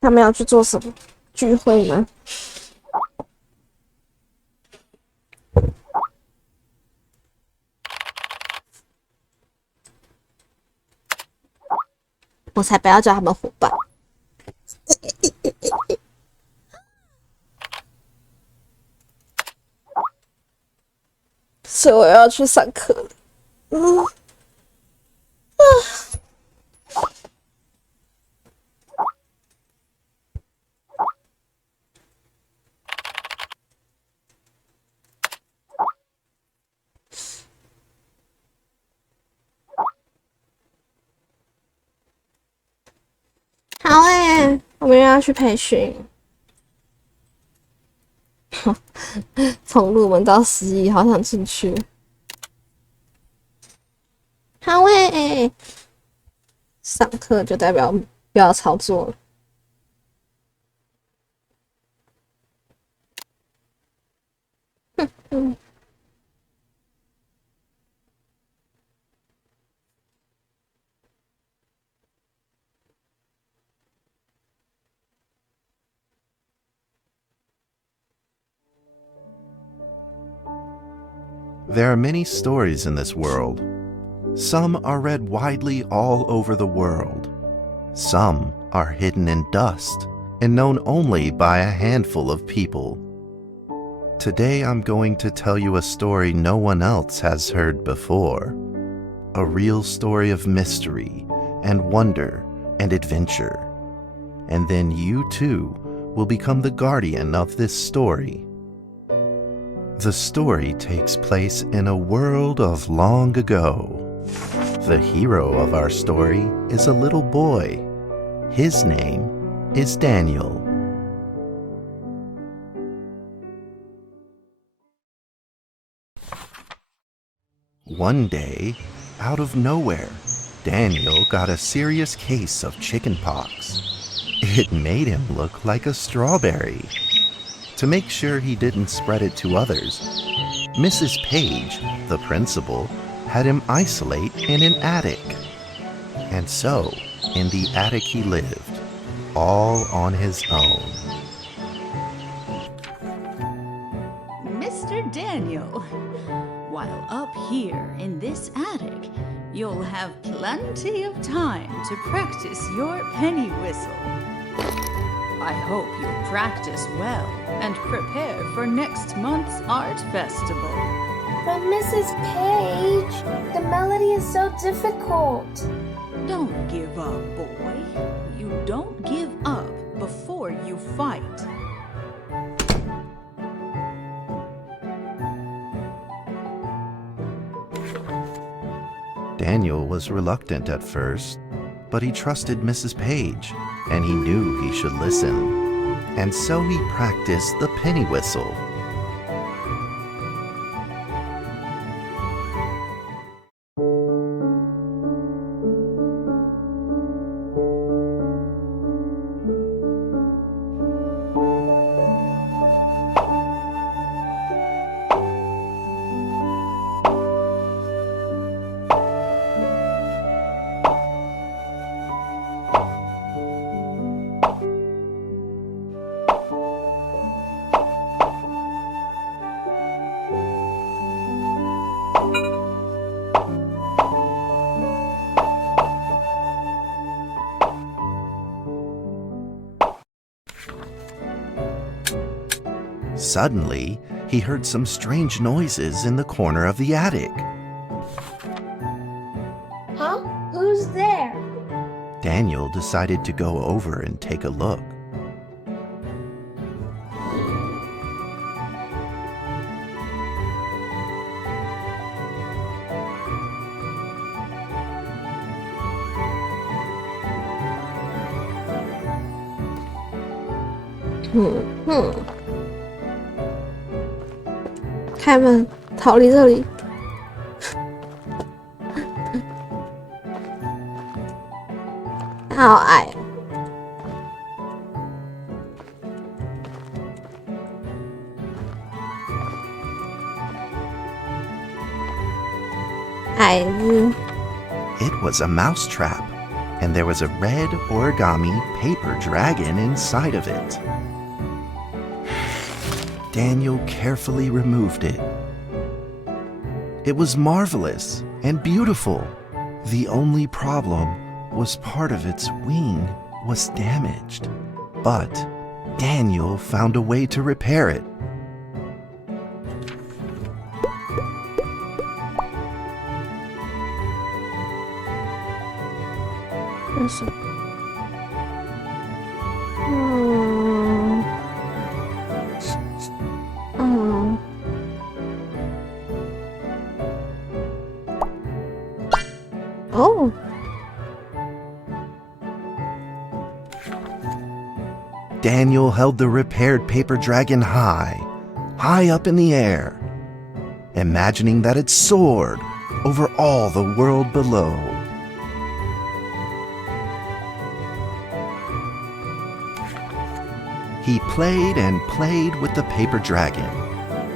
他们要去做什么聚会吗？我才不要叫他们伙伴。所以我要去上课了。好我们又要去培训。从入门到11，好想进去。好上课就代表不要操作了。There are many stories in this world. Some are read widely all over the world. Some are hidden in dust and known only by a handful of people. Today I'm going to tell you a story no one else has heard before. A real story of mystery and wonder and adventure. And then you too will become the guardian of this story. The story takes place in a world of long ago. The hero of our story is a little boy. His name is Daniel. One day, out of nowhere, Daniel got a serious case of chickenpox. It made him look like a strawberry. To make sure he didn't spread it to others, Mrs. Page, the principal, had him isolate in an attic. And so, in the attic he lived, all on his own. Mr. Daniel, while up here in this attic, you'll have plenty of time to practice your penny whistle. I hope you practice well and prepare for next month's art festival. But Mrs. Page, the melody is so difficult. Don't give up, boy. You don't give up before you fight. Daniel was reluctant at first, but he trusted Mrs. Page, and he knew he should listen. And so he practiced the penny whistle. Suddenly, he heard some strange noises in the corner of the attic. Huh? Who's there? Daniel decided to go over and take a look. Hmm. 开门，逃离这里。好矮。矮子。 It was a mousetrap. and there was a red origami paper dragon inside of it. Daniel carefully removed it. It was marvelous and beautiful. The only problem was part of its wing was damaged, but Daniel found a way to repair it. Oh. Daniel held the repaired paper dragon high up in the air, imagining that it soared over all the world below. He played and played with the paper dragon.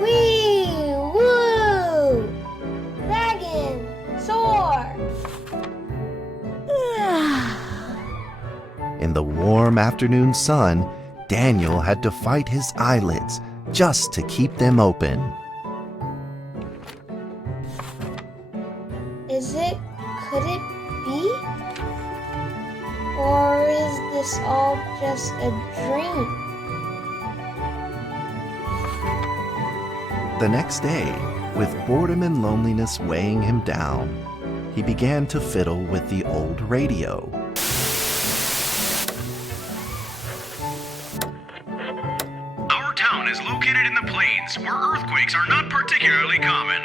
Wee! Woo! Dragon! Soar! In the warm afternoon sun, Daniel had to fight his eyelids just to keep them open. Could it be? Or is this all just a dream? The next day, with boredom and loneliness weighing him down, he began to fiddle with the old radio. Our town is located in the plains, where earthquakes are not particularly common.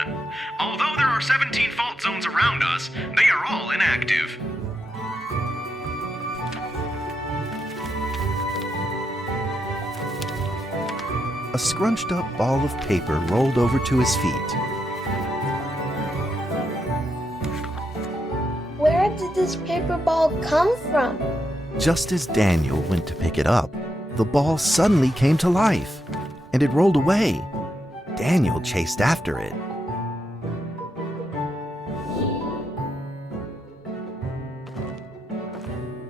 Although there are 17 fault zones around us, they are all inactive. A scrunched up ball of paper rolled over to his feet. Where did this paper ball come from? Just as Daniel went to pick it up, the ball suddenly came to life, and it rolled away. Daniel chased after it.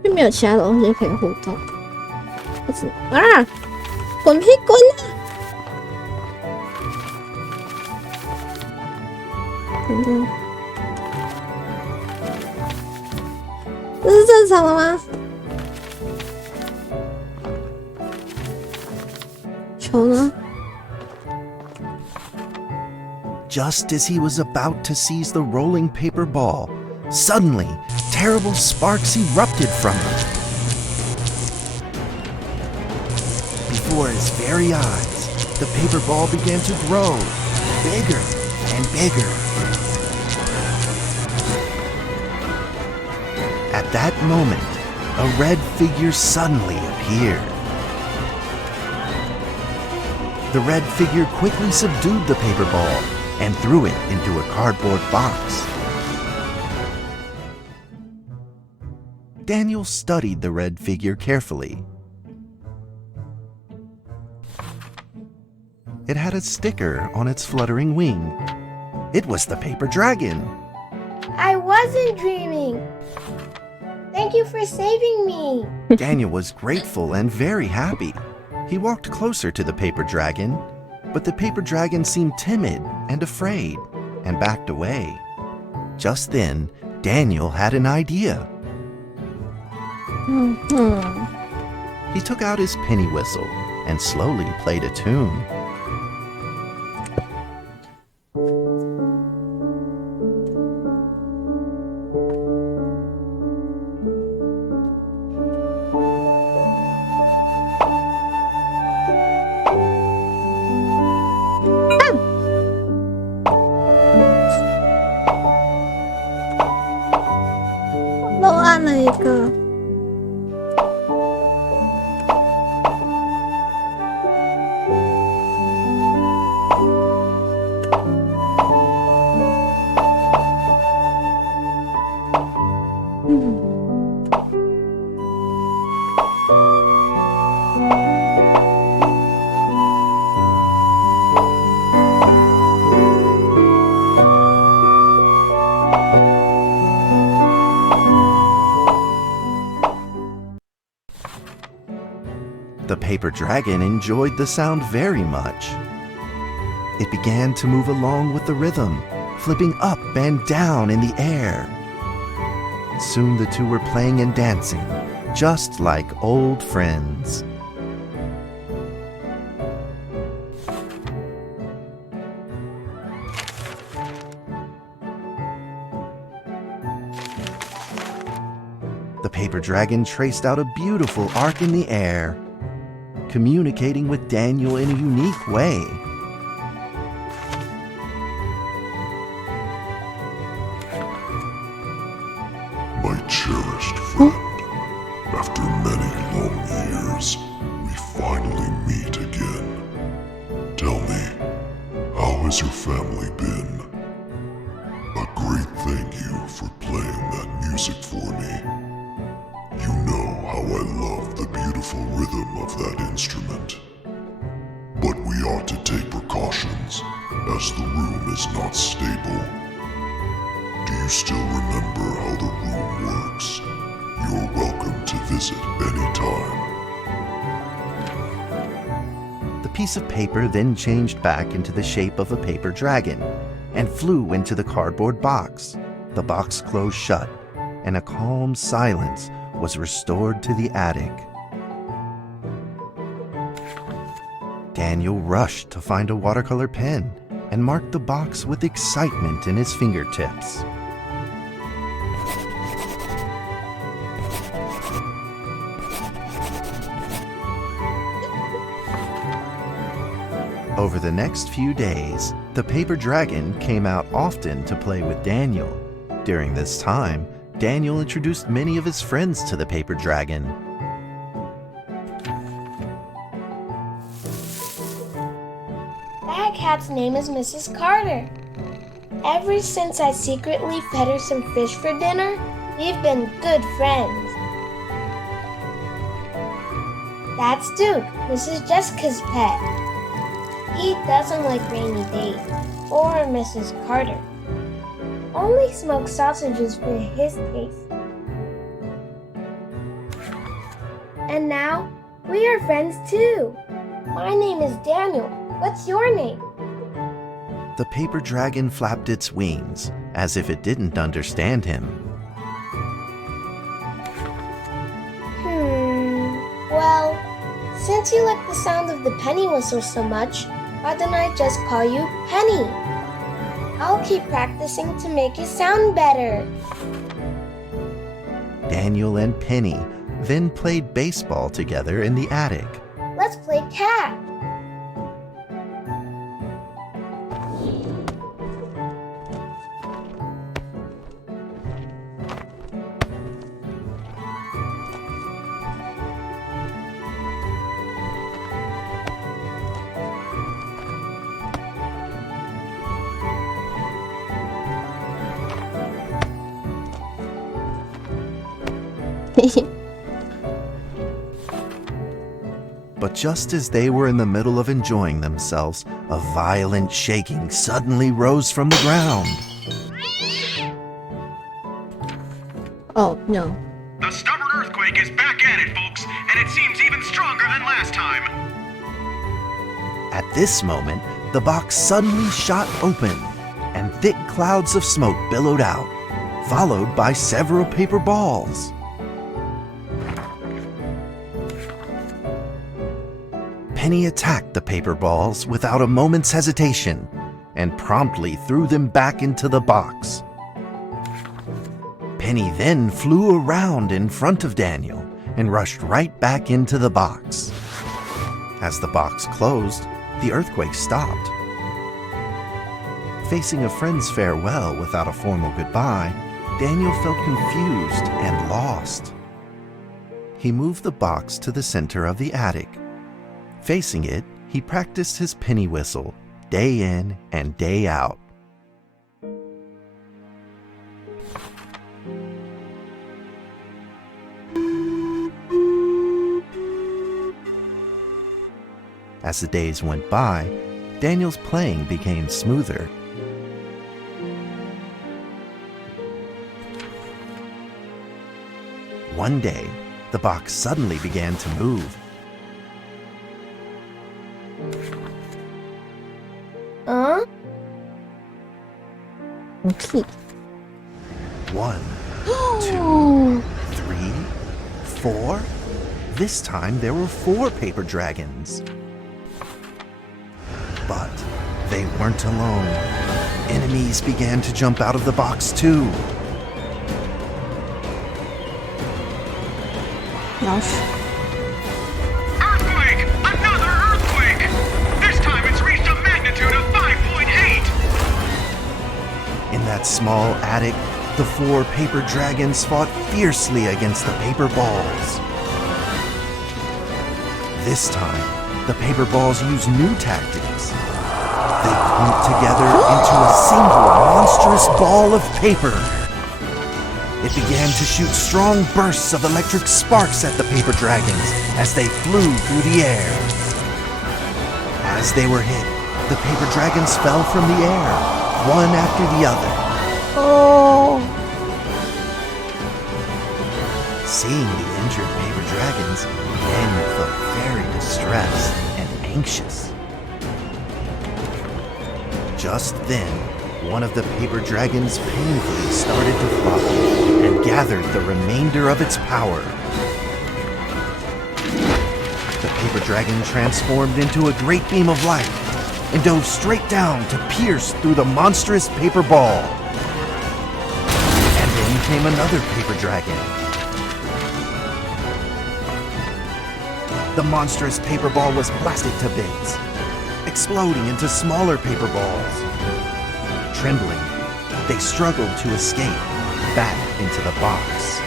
并没有其他东西可以互动。滚屁滚啊！这是正常的吗？球呢？ Just as he was about to seize the rolling paper ball, suddenly, terrible sparks erupted from it. Before his very eyes, the paper ball began to grow, bigger and bigger. At that moment, a red figure suddenly appeared. The red figure quickly subdued the paper ball and threw it into a cardboard box. Daniel studied the red figure carefully. It had a sticker on its fluttering wing. It was the paper dragon. I wasn't dreaming. Thank you for saving me. Daniel was grateful and very happy. He walked closer to the paper dragon, but the paper dragon seemed timid and afraid and backed away. Just then, Daniel had an idea. He took out his penny whistle and slowly played a tune. paper dragon enjoyed the sound very much. It began to move along with the rhythm, flipping up and down in the air. Soon the two were playing and dancing, just like old friends. The paper dragon traced out a beautiful arc in the air, communicating with Daniel in a unique way. My cherished friend, after many long years, we finally meet again. Tell me, how has your family been? A great thank you for playing that music for me. You know how I love the beautiful rhythm of that instrument. But we ought to take precautions, as the room is not stable. Do you still remember how the room works? You're welcome to visit anytime. The piece of paper then changed back into the shape of a paper dragon and flew into the cardboard box. The box closed shut, and a calm silence was restored to the attic. Daniel rushed to find a watercolor pen and marked the box with excitement in his fingertips. Over the next few days, the paper dragon came out often to play with Daniel. During this time, Daniel introduced many of his friends to the paper dragon. That cat's name is Mrs. Carter. Ever since I secretly fed her some fish for dinner, we've been good friends. That's Duke, Mrs. Jessica's pet. He doesn't like rainy days or Mrs. Carter. Only smoked sausages for his taste. And now, we are friends too. My name is Daniel. What's your name? The paper dragon flapped its wings, as if it didn't understand him. Well, since you like the sound of the penny whistle so much, why don't I just call you Penny? I'll keep practicing to make it sound better. Daniel and Penny then played baseball together in the attic. Let's play cat. But just as they were in the middle of enjoying themselves, a violent shaking suddenly rose from the ground. Oh, no. The stubborn earthquake is back at it, folks, and it seems even stronger than last time. At this moment, the box suddenly shot open, and thick clouds of smoke billowed out, followed by several paper balls. Penny attacked the paper balls without a moment's hesitation and promptly threw them back into the box. Penny then flew around in front of Daniel and rushed right back into the box. As the box closed, the earthquake stopped. Facing a friend's farewell without a formal goodbye, Daniel felt confused and lost. He moved the box to the center of the attic. Facing it, he practiced his penny whistle, day in and day out. As the days went by, Daniel's playing became smoother. One day, the box suddenly began to move. key. 1, 2, 3, 4. This time there were 4 paper dragons. But they weren't alone. Enemies began to jump out of the box too. 要死 Earthquake! Another earthquake! This time it's reached a magnitude of 5.8! In that small attic, the 4 paper dragons fought fiercely against the paper balls. This time, the paper balls used new tactics. They clumped together into a single monstrous ball of paper. It began to shoot strong bursts of electric sparks at the paper dragons as they flew through the air. As they were hit, the paper dragons fell from the air, one after the other. Oh. Seeing the injured paper dragons, Daniel felt very distressed and anxious. Just then, one of the paper dragons painfully started to fly and gathered the remainder of its power. The paper dragon transformed into a great beam of light and dove straight down to pierce through the monstrous paper ball. And then came another paper dragon. The monstrous paper ball was blasted to bits, exploding into smaller paper balls. Trembling, they struggled to escape back into the box.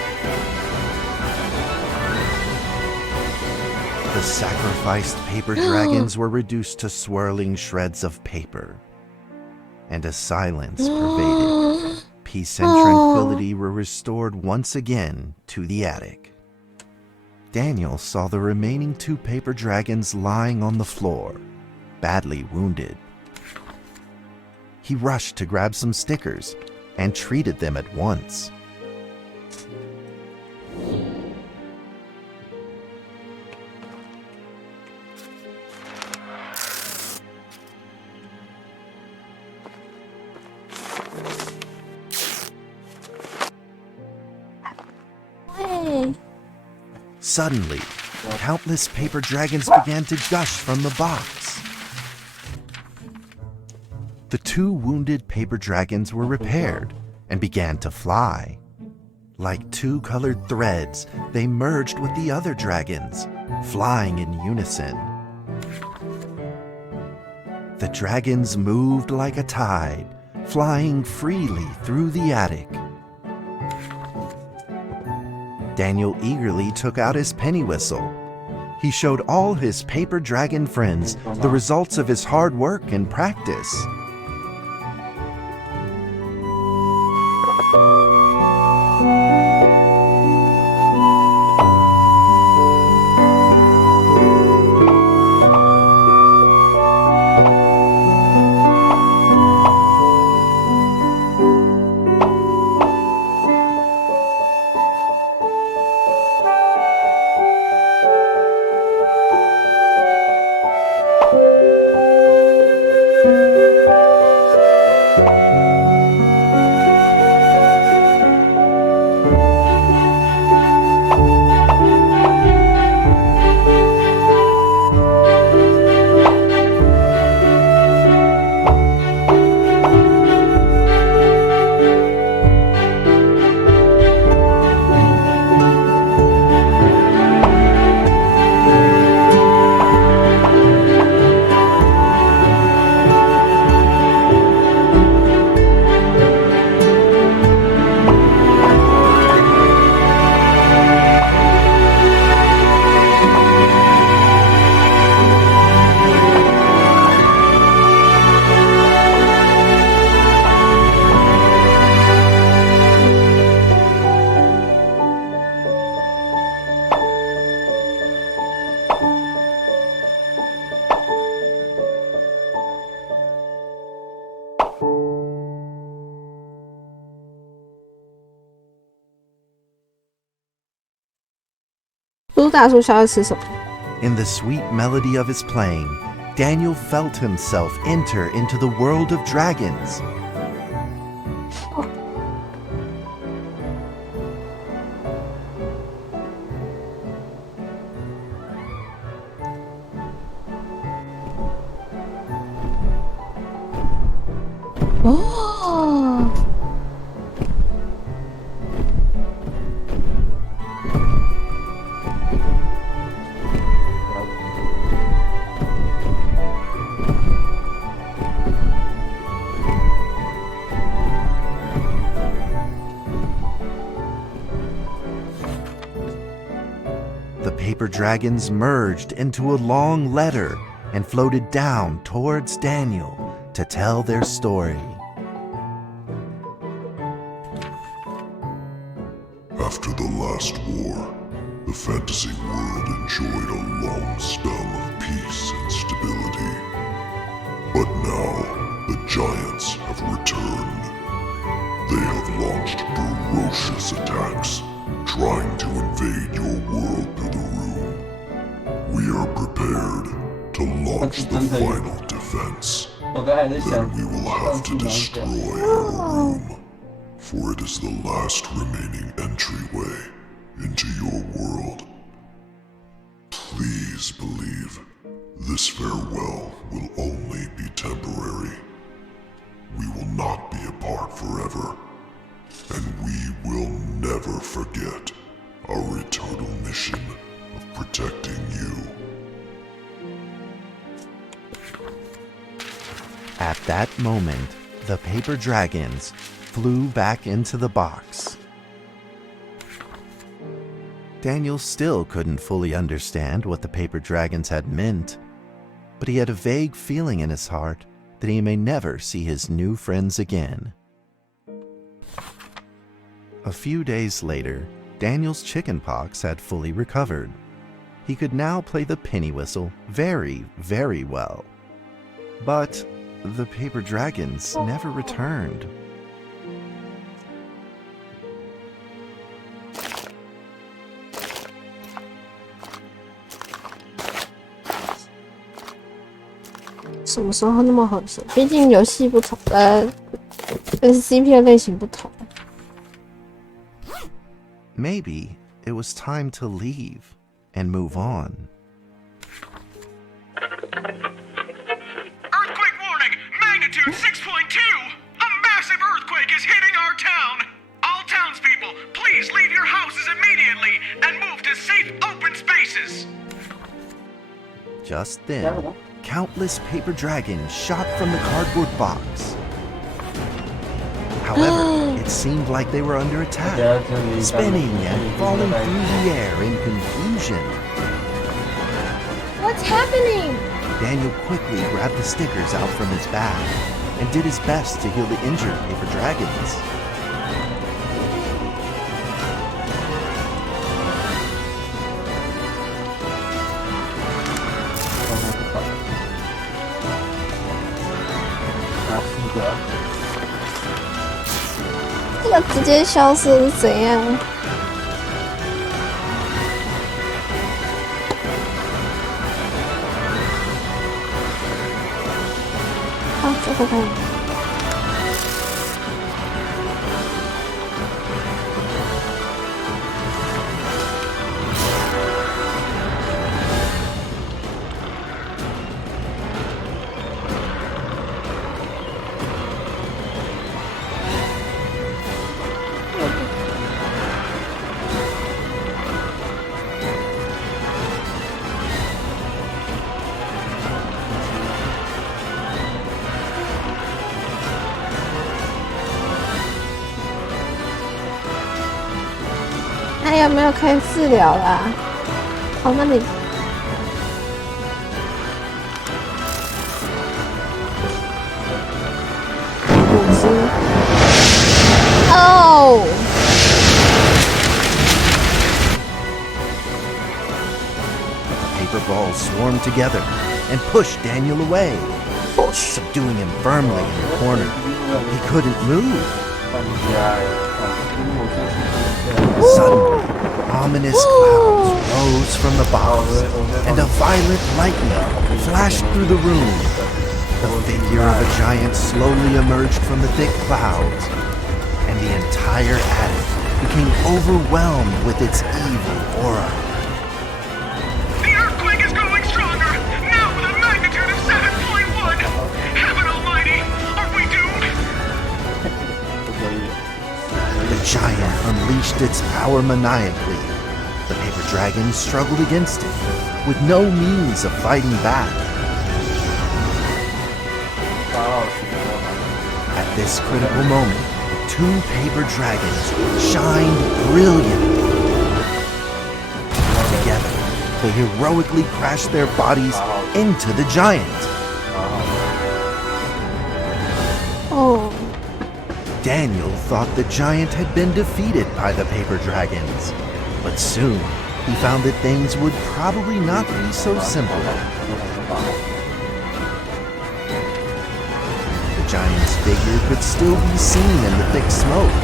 The sacrificed paper dragons were reduced to swirling shreds of paper, and a silence pervaded. Peace and tranquility were restored once again to the attic. Daniel saw the remaining 2 paper dragons lying on the floor, badly wounded. He rushed to grab some stickers and treated them at once. Hey. Suddenly, countless paper dragons began to gush from the box. The 2 wounded paper dragons were repaired and began to fly. Like 2 colored threads, they merged with the other dragons, flying in unison. The dragons moved like a tide, flying freely through the attic. Daniel eagerly took out his penny whistle. He showed all his paper dragon friends the results of his hard work and practice. In the sweet melody of his playing, Daniel felt himself enter into the world of dragons. 哦，The paper dragons merged into a long letter and floated down towards Daniel to tell their story. After the last war, the fantasy world enjoyed a long spell of peace and stability. But now, the giants have returned. They have launched ferocious attacks, trying to invade your world through the room. We are prepared to launch the final defense. 我刚才在想 Then we will have to destroy your room, for it is the last remaining entryway into your world. Please believe this farewell will only be temporary. We will not be apart forever, and we will never forget our eternal mission of protecting you. At that moment, the paper dragons flew back into the box. Daniel still couldn't fully understand what the paper dragons had meant, but he had a vague feeling in his heart that he may never see his new friends again. A few days later, Daniel's chickenpox had fully recovered. He could now play the penny whistle very, very well. But the paper dragons never returned. "什么时候那么合适？毕竟游戏不同，SCP 的类型不同。Maybe it was time to leave and move on. Earthquake warning! Magnitude 6.2! A massive earthquake is hitting our town! All townspeople, please leave your houses immediately and move to safe open spaces! Just then, countless paper dragons shot from the cardboard box. However, it seemed like they were under attack, spinning and falling through the air in confusion. What's happening? Daniel quickly grabbed the stickers out from his bag and did his best to heal the injured paper dragons. Ah, 这个直接消失是怎样？啊，这个看。还有没有可以治疗啦？哦，那你骨质哦， Paper balls swarmed together and pushed Daniel away, subduing him firmly in the corner. He couldn't move. Suddenly, ominous clouds rose from the box, and a violet lightning flashed through the room. The figure of a giant slowly emerged from the thick clouds. entire attic became overwhelmed with its evil aura. The earthquake is growing stronger, now with a magnitude of 7.1. Heaven almighty, are we doomed? The giant unleashed its power maniacally. The paper dragon struggled against it, with no means of fighting back. At this critical moment, two paper dragons shined brilliantly. Together, they heroically crashed their bodies into the giant. Oh, Daniel thought the giant had been defeated by the paper dragons, but soon he found that things would probably not be so simple. The giant's figure could still be seen in the thick smoke,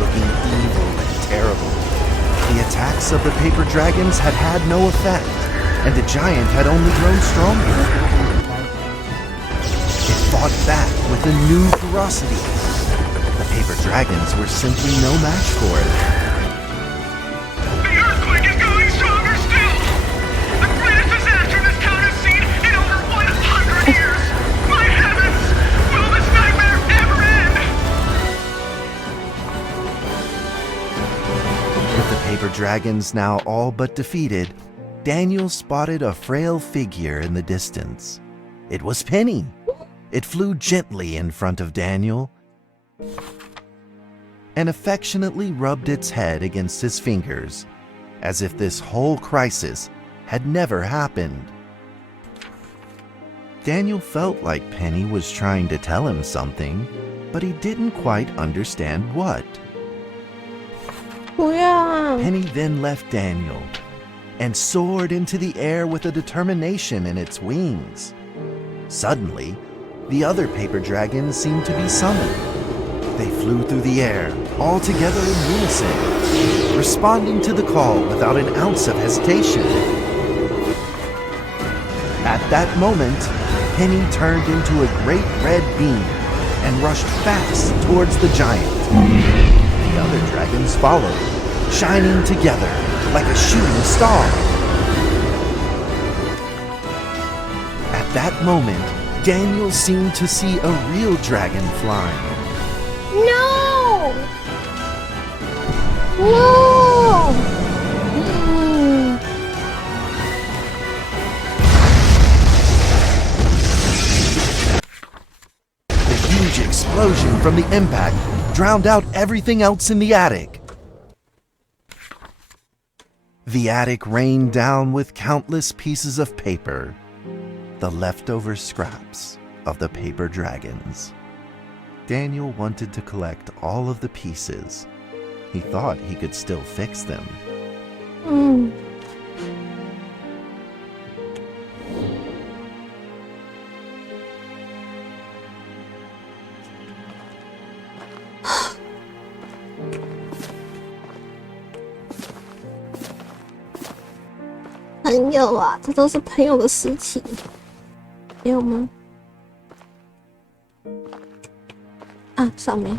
looking evil and terrible. The attacks of the paper dragons had had no effect, and the giant had only grown stronger. It fought back with a new ferocity. The paper dragons were simply no match for it. The earthquake is growing stronger still! The greatest disaster this town has seen in over 100 years! My heavens! Will this nightmare ever end? With the paper dragons now all but defeated, Daniel spotted a frail figure in the distance. It was Penny. It flew gently in front of Daniel and affectionately rubbed its head against his fingers, as if this whole crisis had never happened. Daniel felt like Penny was trying to tell him something, but he didn't quite understand what. 不要啊！ Penny then left Daniel and soared into the air with a determination in its wings. Suddenly, the other paper dragons seemed to be summoned. They flew through the air, all together in unison, responding to the call without an ounce of hesitation. At that moment, Penny turned into a great red beam and rushed fast towards the giant. The other dragons followed, shining together like a shooting star. At that moment, Daniel seemed to see a real dragon flying. No! No! The huge explosion from the impact drowned out everything else in the attic. The attic rained down with countless pieces of paper, the leftover scraps of the paper dragons. Daniel wanted to collect all of the pieces. He thought he could still fix them. 嗯， 朋友啊，这都是朋友的事情，没有吗？啊，上面。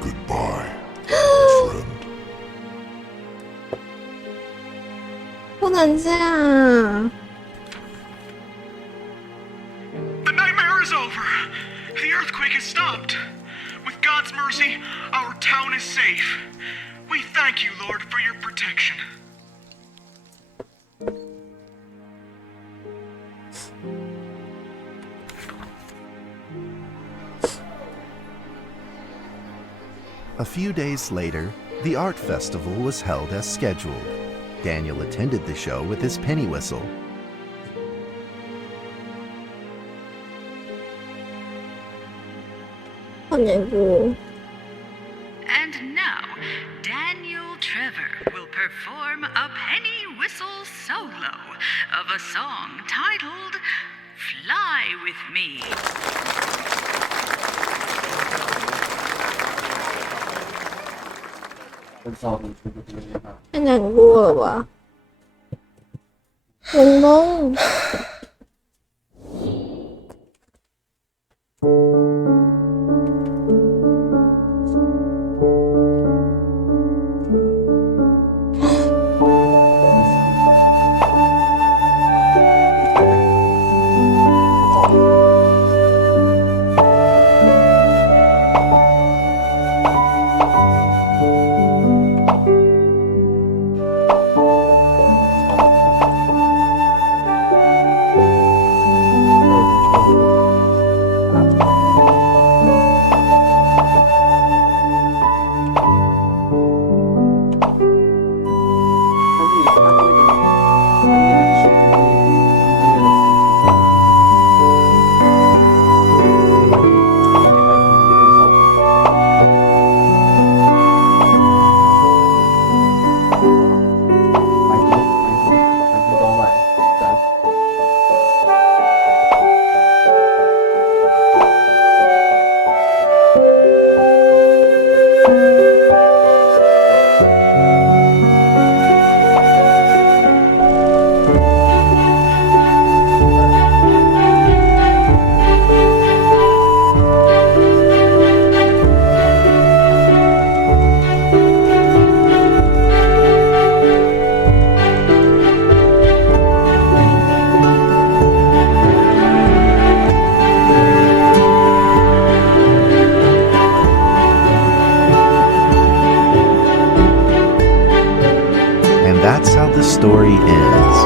Goodbye, friend. 不能这样。 The nightmare is over. The earthquake has stopped. With God's mercy, our town is safe. We thank you, Lord, for your protection. A few days later, the art festival was held as scheduled. Daniel attended the show with his penny whistle. And And now, Daniel Trevor will perform a penny whistle solo of a song titled Fly With Me. 太难过了吧？恐龙。That's how the story ends.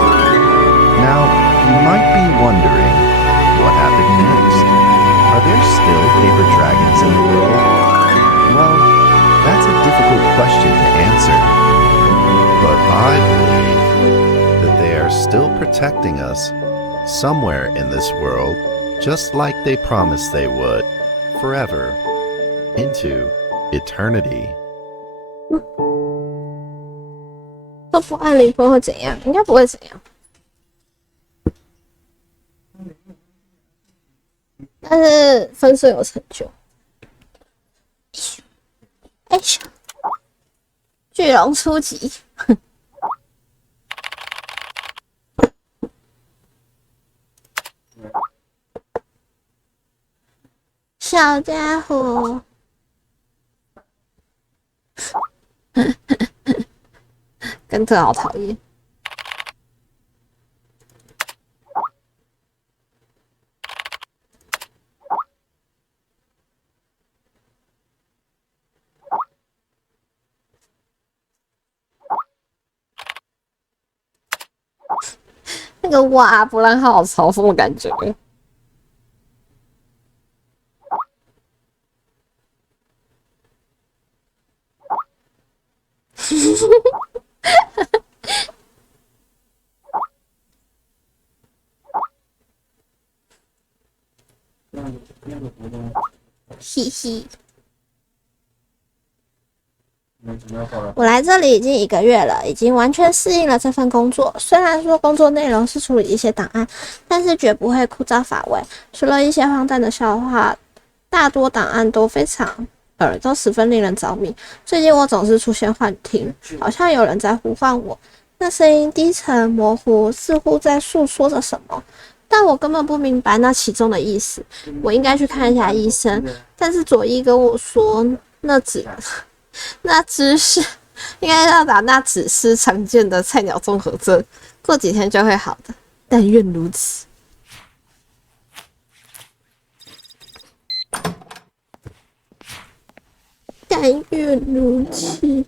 Now, you might be wondering, what happened next? Are there still paper dragons in the world? Well, that's a difficult question to answer. But I believe that they are still protecting us somewhere in this world, just like they promised they would, forever, into eternity. 都不按0分会怎样？应该不会怎样。但是分数有成就。哎咻！巨龙出击！小家伙。跟特好讨厌。那个哇，不然好嘲讽的感觉。嘻嘻，我来这里已经1个月了，已经完全适应了这份工作。虽然说工作内容是处理一些档案，但是绝不会枯燥乏味。除了一些荒诞的笑话，大多档案都都十分令人着迷。最近我总是出现幻听，好像有人在呼唤我，那声音低沉模糊，似乎在诉说着什么。但我根本不明白那其中的意思，我应该去看一下医生。但是佐伊跟我说，那只是应该要打那只是常见的菜鸟综合症，过几天就会好的。但愿如此。但愿如此。